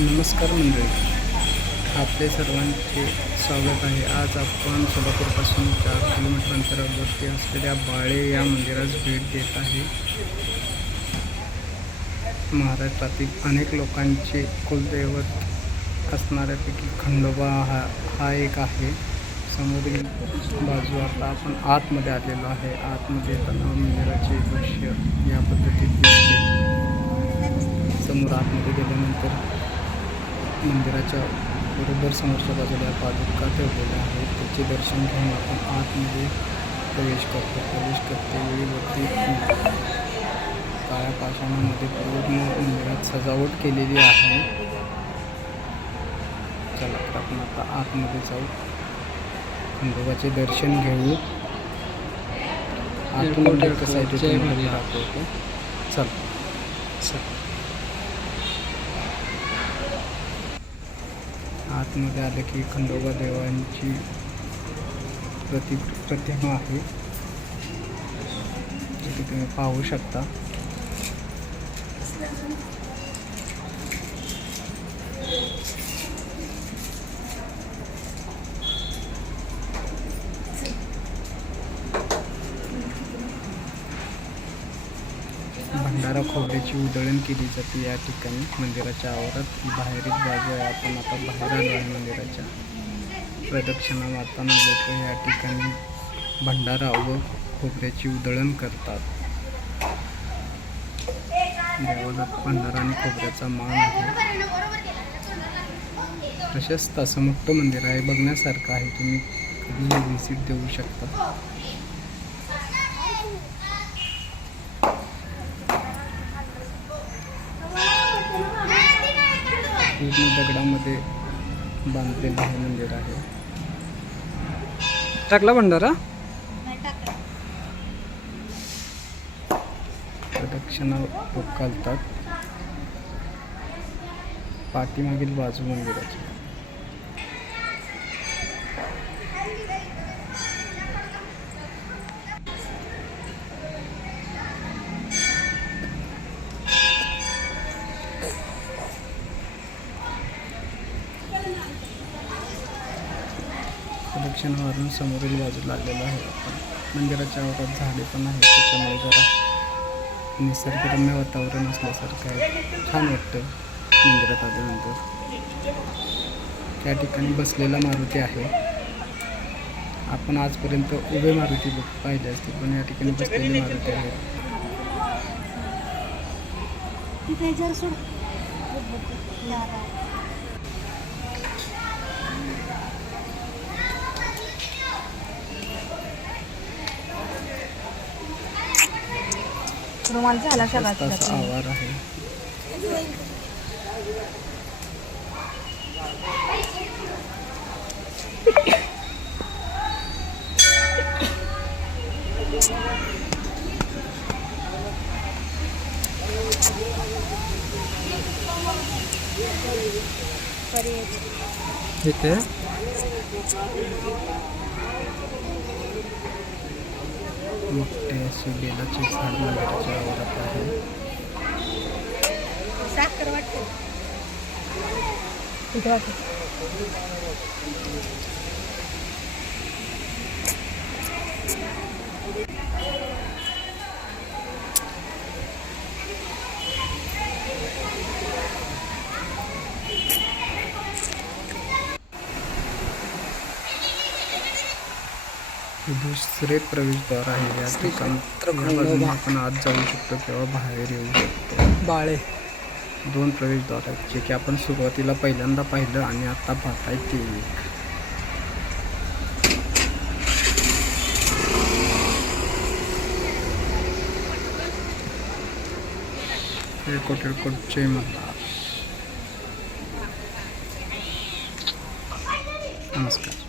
नमस्कार मंडळी. आपले सर्वांचे स्वागत आहे. आज आपण सोलापूरपासून चार किलोमीटर अंतरावरती असलेल्या बाळे या मंदिरास भेट देत आहे. महाराष्ट्रातील अनेक लोकांचे कुलदैवत असणाऱ्यापैकी खंडोबा हा हा एक आहे. समोरील बाजू आता आपण आतमध्ये आलेलो आहे. आतमध्ये येताना मंदिराचे दृश्य या पद्धतीत दिसते. समोर आतमध्ये गेल्यानंतर मंदिराच्या बरोबर समोरच्या बाजूला पादुका ठेवलेल्या आहेत. त्याचे दर्शन घेऊन आपण आतमध्ये प्रवेश करतो. प्रवेश करतेवेळी वरती काळ्या पाषाणामध्ये पूर्ण मंदिरात सजावट केलेली आहे. चला तर आपण आता आतमध्ये जाऊ. खंडोबाचे दर्शन घेऊ. आतून कसं आहे तिथे तुम्हाला चल. आतमध्ये आलं की खंडोबा देवांची प्रति प्रतिमा आहे. तुम्ही पाहू शकता. भंडारा खोबऱ्याची उधळण केली जाते. या ठिकाणी मंदिराच्या आवारात बाहेरील बाजू आहे. आपण आता बाहेर आलो आहे मंदिराच्या प्रदक्षिणा मारताना लोक या ठिकाणी भंडारा व खोबऱ्याची उधळण करतात. देवाला भंडारा आणि खोबऱ्याचा मान आहे. प्रशस्त असं मोठं मंदिर आहे. बघण्यासारखं आहे. तुम्ही कधीही व्हिजिट देऊ शकता. पूर्ण दगडामध्ये बांधलेलं हे मंदिर आहे. टाकला भंडारा? प्रदक्षिणा लोक घालतात पाठीमागील बाजू मंदिराची. प्रदक्षिण मारून समोरील बाजूला आलेलो आहे. आपण मंदिराच्या आवारात झाडे पण आहेत. त्याच्यामुळे जरा निसर्गरम्य वातावरण असल्यासारखं आहे. छान वाटतं मंदिरात आल्यानंतर. त्या ठिकाणी बसलेला मारुती आहे. आपण आजपर्यंत उभे मारुती बघ पाहिले असतील पण या ठिकाणी बसलेली मारुती आहे. रुमाल झाला सगळा मस्त असा आवार आहे इथे मोठे असे बेलाचे झाड मंदिराच्या आवारात आहे साखर वाटते तिथे वाटते हे दुसरे प्रवेशद्वार आहे. या ठिकाणी खंडोबा. या बाजूने आपण आत जाऊ शकतो किंवा बाहेर येऊ शकतो. बाळे. दोन प्रवेशद्वार आहेत जे की आपण सुरुवातीला पहिल्यांदा पाहिलं आणि आता पाहताय ते जय मल्हार नमस्कार.